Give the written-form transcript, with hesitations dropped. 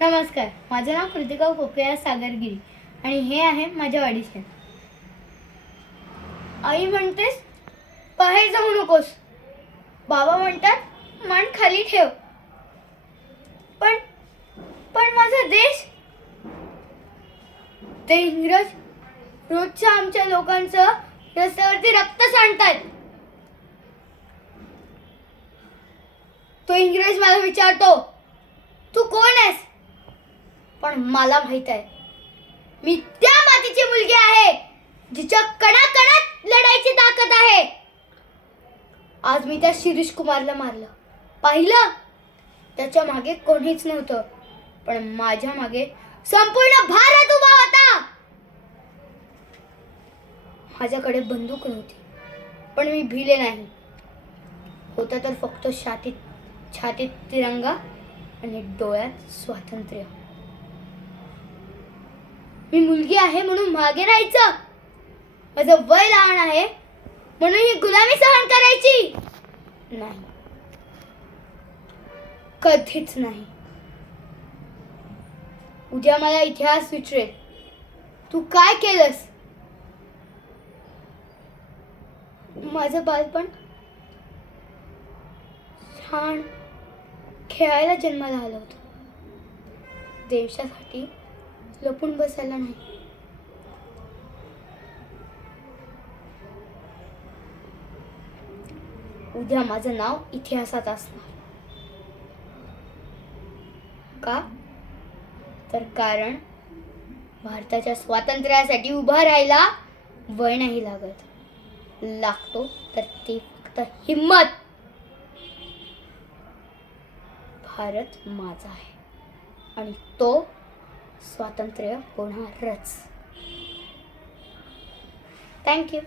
नमस्कार, माझं नाव कृतिका कोकया सागरगिरी आणि हे आहे माझे ऑडिशन. आई म्हणतेस बाहेर जाऊ नकोस, बाबा म्हणतात मान खाली ठेव, पण पण माझा देश, ते इंग्रज रोजच्या आमच्या लोकांचं रस्त्यावरती रक्त सांडतात. तो इंग्रज मला विचारतो, तू कोण आहेस? पण मला माहित आहे, मी त्या मातीची मुलगी आहे जिच्या कणाकणात लढायची ताकद आहे. आज मी त्या शिरीष कुमारला मारलं, पाहिलं? त्याच्या मागे कोणीच नव्हतं, पण माझ्या मागे संपूर्ण भारत उभा होता. माझ्याकडे बंदूक नव्हती, पण मी भिले नाही. होता तर फक्त छातीत तिरंगा आणि डोळ्यात स्वातंत्र्य. मी मुलगी आहे म्हणून मागे राहायचं, माझं वय लहान आहे म्हणून ही गुलामी सहन करायची नाही, कधीच नाही. उद्या मला इतिहास विचारेल, तू काय केलंस? माझं बालपण छान खेळायला जन्माला आलं होतं, देशासाठी लपून बसायला नाही. उद्या माझं नाव इतिहासात असणार. का? तर कारण भारताच्या स्वातंत्र्यासाठी उभा राहायला वय नाही लागत, लागतो तर ते फक्त हिम्मत. भारत माझा आहे आणि तो स्वातंत्र्य होणारच. थँक्यू.